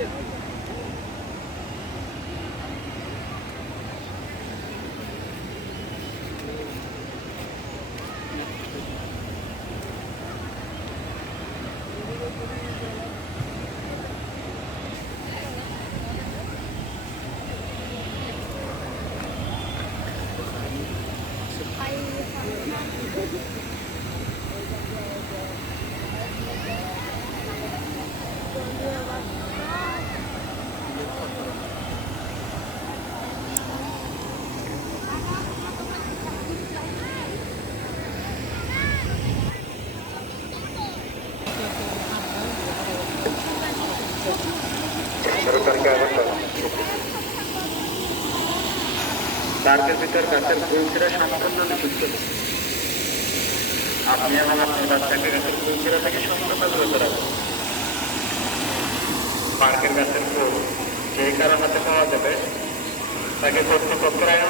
见。পার্কের ভিতর গাছের ফুল সম্পূর্ণ নিষিদ্ধ আপনি এবং আপনার বাচ্চাকে গাছের ফুল ছিঁড়া থেকে সম্পূর্ণ বিরত রাখুন পার্কের গাছের ফুল যে কারও হাতে পাওয়া যাবে, তাকে কর্তৃপক্ষের আইন